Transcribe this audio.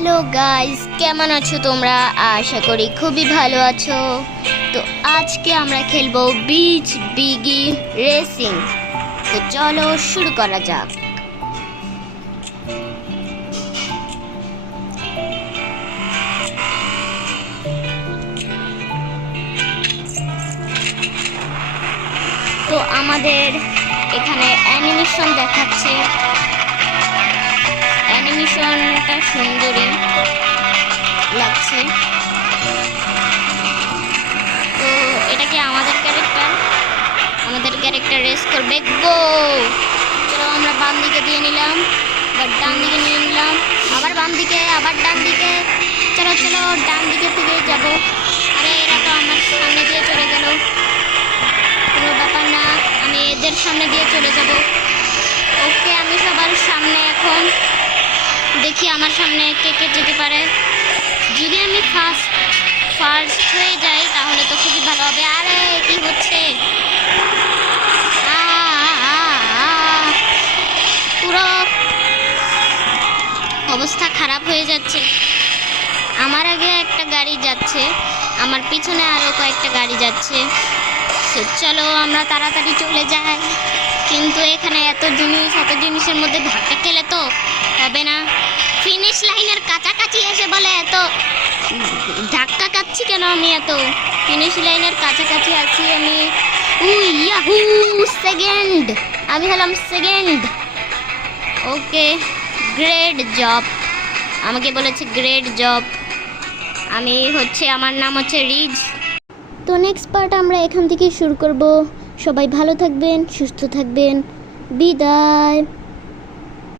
Hello guys, কেমন আছো তোমরা? আশা করি খুবই ভালো আছো। তো আজকে আমরা খেলবো বিচ বিগি রেসিং। তো চলো শুরু করা যাক। তো আমাদের এখানে অ্যানিমেশন দেখাচ্ছে। অ্যানিমেশনটা সুন্দরী লাগছে। তো এটা কি আমাদের ক্যারেক্টার রেস করবে। গো, চলো আমরা বাম দিকে দিয়ে নিলাম, আবার ডান দিকে নিয়ে নিলাম, আবার বাম দিকে, আবার ডান দিকে। চলো চলো ডান দিকে থেকে যাব। আরে এরা তো আমার সামনে দিয়ে চলে গেল। কোনো ব্যাপার না, আমি এদের সামনে দিয়ে চলে যাব। ওকে, আমি সবার সামনে এখন। দেখি আমার সামনে কে কে যেতে পারে। যদি আমি ফার্স্ট হয়ে যাই তাহলে তো খুবই ভালো হবে। আরে কি হচ্ছে? পুরো অবস্থা খারাপ হয়ে যাচ্ছে। আমার আগে একটা গাড়ি যাচ্ছে, আমার পিছনে আরো কয়েকটা গাড়ি যাচ্ছে। চলো আমরা তাড়াতাড়ি চলে যাই। কিন্তু এখানে এত জিনিসের মধ্যে ধাক্কা খেলে তো হবে না। ফিনিশ লাইনের কাছাকাছি এসে বলে এত ধাক্কা খাচ্ছি কেন? আমি এত ফিনিশ লাইনের কাছাকাছি আছি আমি। Yahoo, second! আমি হলাম সেকেন্ড। ওকে, গ্রেট জব। আমাকে বলেছে গ্রেট জব। আমার নাম হচ্ছে রিজ। তো নেক্সট পার্ট আমরা এখান থেকে শুরু করব। সবাই ভালো থাকবেন, সুস্থ থাকবেন। বিদায়।